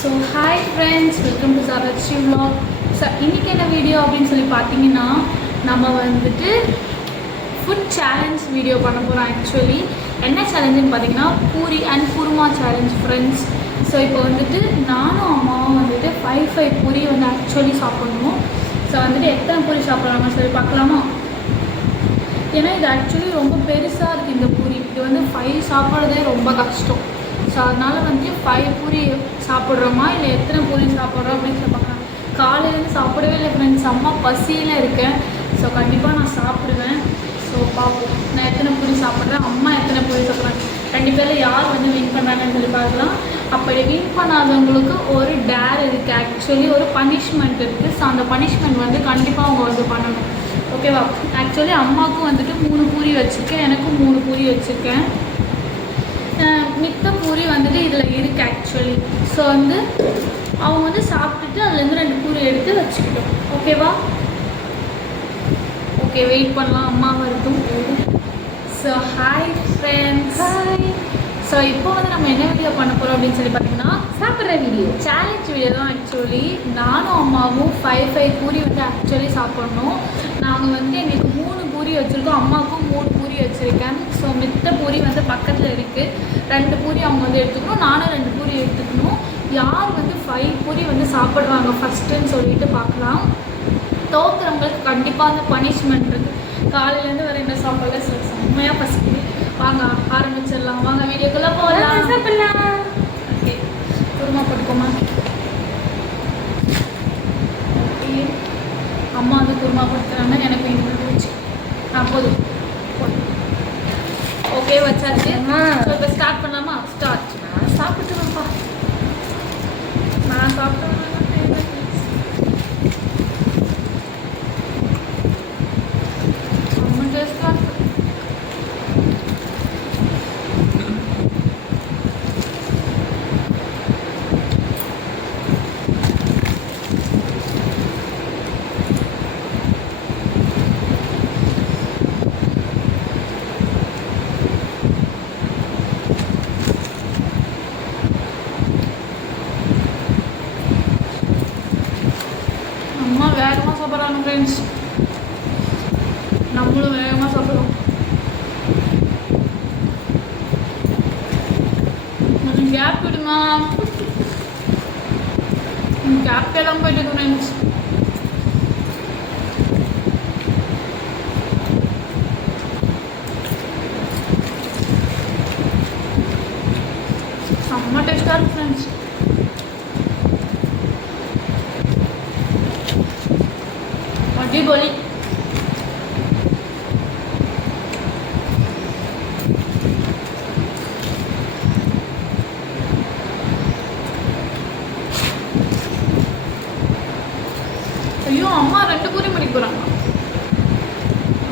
So hi friends, welcome to Saratchi vlog. So இன்றைக்கி என்ன video அப்படின்னு சொல்லி பார்த்தீங்கன்னா, நம்ம வந்துட்டு ஃபுட் சேலஞ்ச் வீடியோ பண்ண போகிறோம். ஆக்சுவலி என்ன சேலஞ்சுன்னு பார்த்தீங்கன்னா, puri and kurma challenge friends. So இப்போ வந்துட்டு நானும் அம்மாவும் வந்துட்டு ஃபைவ் பூரி வந்து ஆக்சுவலி சாப்பிடணும். ஸோ வந்துட்டு எத்தனை பூரி சாப்பிட்லாமா சொல்லி பார்க்கலாமா? ஏன்னா இது ஆக்சுவலி ரொம்ப பெருசாக இருக்குது இந்த பூரி. இது வந்து 5 சாப்பிட்றதே ரொம்ப கஷ்டம். ஸோ அதனால் வந்து 5 பூரி சாப்பிட்றோமா இல்லை எத்தனை பூரி சாப்பிட்றோம் அப்படின்னு சொல்லி பார்க்கலாம். காலையிலேருந்து சாப்பிடவே இல்லை ஃப்ரெண்ட்ஸ், அம்மா பசியில் இருக்கேன். ஸோ கண்டிப்பாக நான் சாப்பிடுவேன். ஸோ பார்ப்போம் நான் எத்தனை பூரி சாப்பிட்றேன், அம்மா எத்தனை பூரி சாப்பிட்றேன், 2 பேரில் யார் வந்து வின் பண்ணுறாங்கன்னு சொல்லி பார்க்கலாம். அப்படி வின் பண்ணாதவங்களுக்கு ஒரு டேர் இருக்குது, ஆக்சுவலி ஒரு பனிஷ்மெண்ட் இருக்குது. ஸோ அந்த பனிஷ்மெண்ட் வந்து கண்டிப்பாக அவங்க வந்து பண்ணணும். ஓகேவா? ஆக்சுவலி அம்மாவுக்கும் வந்துட்டு 3 பூரி வச்சுருக்கேன், எனக்கும் 3 பூரி வச்சுருக்கேன். மித்த பூரி வந்துட்டு இதில் இருக்குது ஆக்சுவலி. ஸோ வந்து அவங்க வந்து சாப்பிட்டுட்டு அதுலேருந்து 2 பூரி எடுத்து வச்சுக்கிட்டோம். ஓகேவா? ஓகே, வெயிட் பண்ணலாம், அம்மா வரட்டும். So hi friends. Hi. So இப்போ வந்து நம்ம என்ன வீடியோ பண்ண போகிறோம் அப்படின்னு சொல்லி பார்த்தீங்கன்னா, சாப்பிட்ற வீடியோ, சேலஞ்ச் வீடியோ தான். ஆக்சுவலி நானும் அம்மாவும் 5 பூரி வந்து ஆக்சுவலி சாப்பிட்ணும். நாங்கள் வந்து எங்களுக்கு 3 பூரி வச்சுருக்கோம், அம்மாவுக்கும் 3 பூரி வச்சுருக்கேன். ஸோ மித்த பூரி வந்து பக்கத்தில் இருக்குது. 2 பூரி அவங்க வந்து எடுத்துக்கணும், நானும் 2 பூரி எடுத்துக்கணும். யார் வந்து 5 பூரி வந்து சாப்பிடுவாங்க ஃபஸ்ட்டுன்னு சொல்லிட்டு பார்க்கலாம். தோக்குறவங்களுக்கு கண்டிப்பாக அந்த பனிஷ்மெண்ட் இருக்குது. காலையிலேருந்து வர என்ன சாப்பிடல, சில செம்மையாக ஃபஸ்ட்டு. வாங்க ஆரம்பிச்சிடலாம், வாங்க வீடியோக்குள்ளே போகலாம், சாப்பிடலாம். ஓகே, குருமா போட்டுக்கோமா. ஓகே, அம்மா வந்து குருமா போட்டுக்கிறாங்க, எனக்கு இது போச்சு. போதும். ஓகே, வச்சாச்சு. ஸோ இப்போ ஸ்டார்ட் பண்ணலாமா? ஸ்டார்ட். நான் சாப்பிட்டுருவேன்ப்பா, நான் சாப்பிட்டு ரொம்ப டேஸ்டாக இருக்குது. வேகமாக சாப்பிட்றாங்க ஃப்ரெண்ட்ஸ், நம்மளும் வேகமாக சாப்பிட்றோம். கொஞ்சம் கேப் விடுமா, கேப் எல்லாம் போயிட்டு ஃப்ரெண்ட்ஸ். செம்ம டேஸ்டாக இருக்கு ஃப்ரெண்ட்ஸ். அடிபொலி. ஐயோ, அம்மா 2 பூரி முடிக்க போகிறாங்க.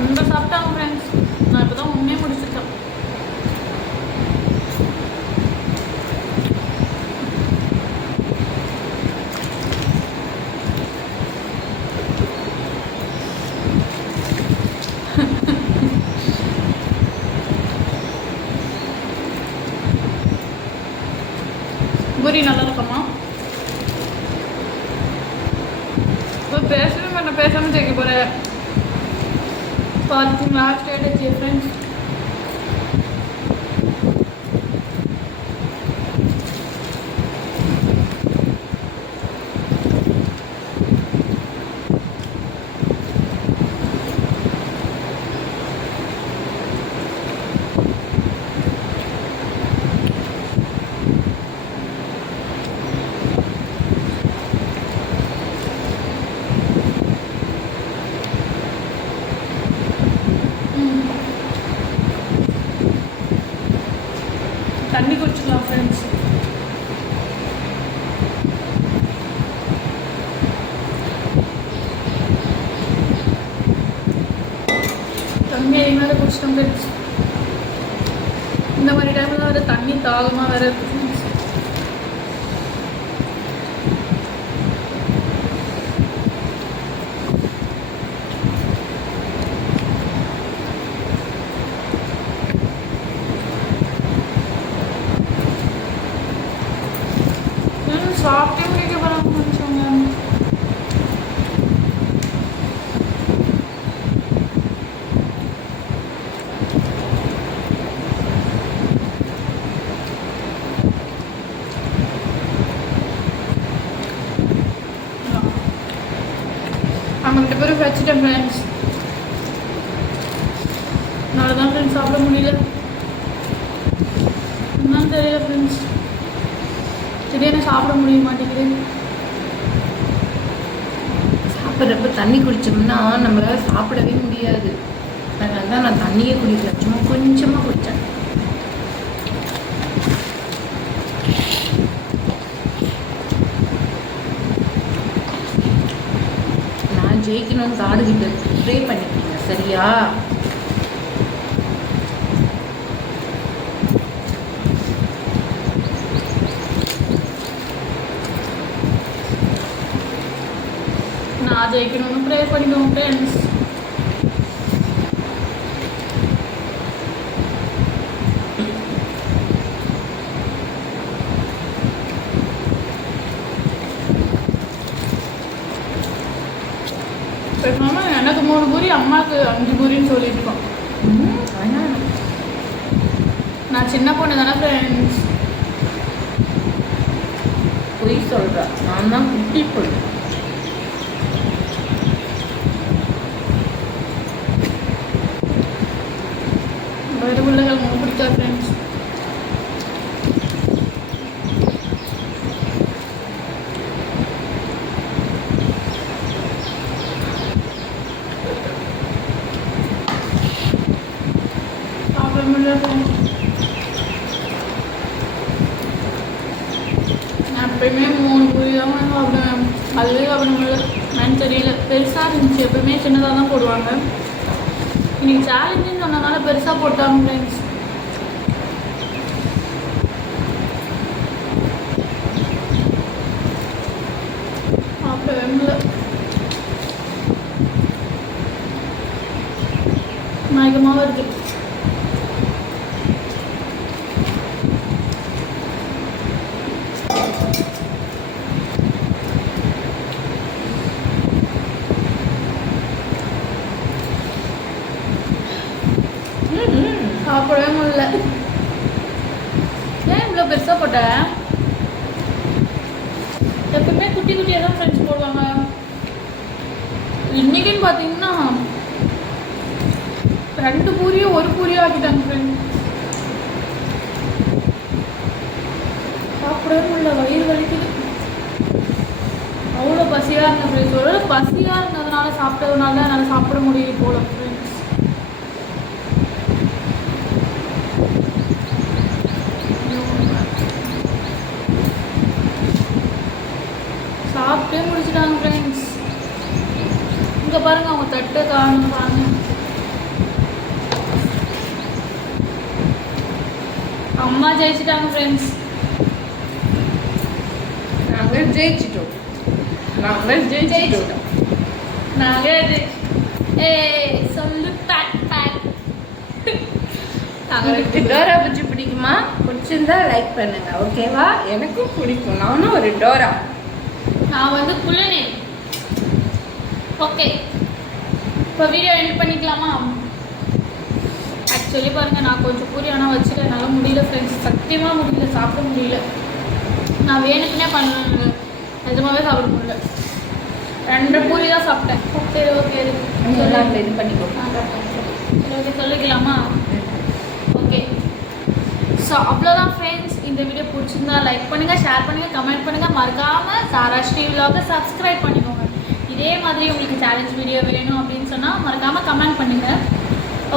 ரொம்ப சாப்பிட்டாங்க ஃப்ரெண்ட்ஸ், நான் இப்போ தான் உண்மையே முடிச்சிருக்கேன். பூரி நல்லா இருக்கம்மா. இப்போ பேசவே மாட்டேன், பேசாமல் சேர்க்க போகிறேன். பார்த்தீங்களா ஸ்ட்ராட்டஜி ஃப்ரெண்ட்ஸ். தண்ணி குடிச்சுக்கலாம் ஃப்ரெண்ட்ஸ். தண்ணி அதிகமாக குடிச்சிட்டோம் ஃப்ரெண்ட்ஸ். இந்த மாதிரி டைமில் தான் வேறு தண்ணி தாகமாக வேறு இருக்குது ஃப்ரெண்ட்ஸ். சாப்பிட்டே முடிக்க போகிறாங்க கொஞ்சம். அவங்க 2 பேரும் வச்சுட்டேன் ஃப்ரெண்ட்ஸ். நான் தான் ஃப்ரெண்ட்ஸ் சாப்பிட முடியல, என்னன்னு தெரியல ஃப்ரெண்ட்ஸ். திடீர்னு சாப்பிட முடிய மாட்டேங்குது. சாப்பிட்றப்ப தண்ணி குடித்தோம்னா நம்மளால சாப்பிடவே முடியாது. அதனால தான் நான் தண்ணியே குடிக்கல, சும்மா கொஞ்சமாக குடித்தேன். நான் ஜெயிக்கணும்னு காடுகிட்ட ப்ரே பண்ணிக்கிறீங்க சரியா? நான் ஜெயிக்கணும்னு ப்ரே பண்ணிக்கோங்க ஃப்ரெண்ட்ஸ். பேசாமல் எனக்கு 3 பூரி அம்மாவுக்கு 5 பூரின்னு சொல்லியிருக்கோம். நான் சின்ன பொண்ணு தானே ஃப்ரெண்ட்ஸ். பொய் சொல்கிறேன், நான் தான் குட்டி பொண்ணு. வேறு பிள்ளைகள் ரொம்ப பிடிச்சா ஃப்ரெண்ட்ஸ். சாப்பிட முடியல ஃப்ரெண்ட்ஸ். நான் எப்பயுமே 3 பூரி தான் சாப்பிடுவேன், அதுவே சாப்பிட முடியல. நான் தெரியல, பெருசாக இருந்துச்சு. எப்பவுமே சின்னதாக தான் போடுவாங்க. இன்னைக்கு சேலஞ்சுன்னு சொன்னதுனால பெருசாக போட்டாங்க ஃப்ரெண்ட்ஸ். சாப்பிடவே முடியல, மயக்கமாக இருக்கு. சாப்பிடவே முடியல. ஏன் இவ்வளோ பெருசாக போட்டேன்? எப்பவுமே குட்டி குட்டியாக தான் ஃப்ரெண்ட்ஸ் போடுவாங்க. இன்னைக்குன்னு பார்த்தீங்கன்னா 2 பூரியும் 1 பூரியும் ஆக்கிட்டாங்க ஃப்ரெண்ட்ஸ். சாப்பிடவே முடியல, வயிறு வலிக்குது. அவ்வளோ பசியாக இருந்தேன் ஃப்ரெண்ட்ஸ். ஒரு பசியாக இருந்ததுனால சாப்பிட்டதுனால தான் என்னால் சாப்பிட முடியல போல ஃப்ரெண்ட்ஸ். சாப்பிட்டே முடிச்சுட்டாங்க ஃப்ரெண்ட்ஸ். இங்கே பாருங்க, அவங்க தட்டை காணும் பாருங்க. அம்மா ஜெயிச்சிட்டாங்க ஃப்ரெண்ட்ஸ். நாங்கள் ஜெயிச்சிட்டோம். சொல்லு பேக் பேக். உங்களுக்கு டோரா புஜ்ஜி பிடிக்குமா? பிடிச்சிருந்தா லைக் பண்ணுங்க, ஓகேவா? எனக்கும் பிடிக்கும், நானும் ஒரு டோரா. நான் வந்து குள்ளனே. ஓகே, இப்போ வீடியோ எண்ட் பண்ணிக்கலாமா? ஆக்சுவலி பாருங்கள், நான் கொஞ்சம் பூரி ஆனால் வச்சுட்டு என்னால் முடியல ஃப்ரெண்ட்ஸ். சத்தியமாக முடியல, சாப்பிட முடியல. நான் வேணுக்குன்னே பண்ணேன், நிஜமாவே சாப்பிட முடியல. 2 பூரி தான் சாப்பிட்டேன். சரி ஓகே, எல்லாம் இது பண்ணிக்கோ. ஓகே, சொல்லிக்கலாமா? ஓகே, ஸோ அவ்வளோதான் ஃப்ரெண்ட்ஸ். இந்த வீடியோ பிடிச்சிருந்தா லைக் பண்ணுங்கள், ஷேர் பண்ணுங்கள், கமெண்ட் பண்ணுங்கள். மறக்காமல் சாராஸ்ரீ vlog சப்ஸ்கிரைப் பண்ணிக்கோங்க. இதே மாதிரி உங்களுக்கு சேலஞ்ச் வீடியோ வேணும் அப்படின்னு சொன்னால் மறக்காமல் கமெண்ட் பண்ணுங்கள்.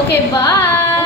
ஓகே, பாய்.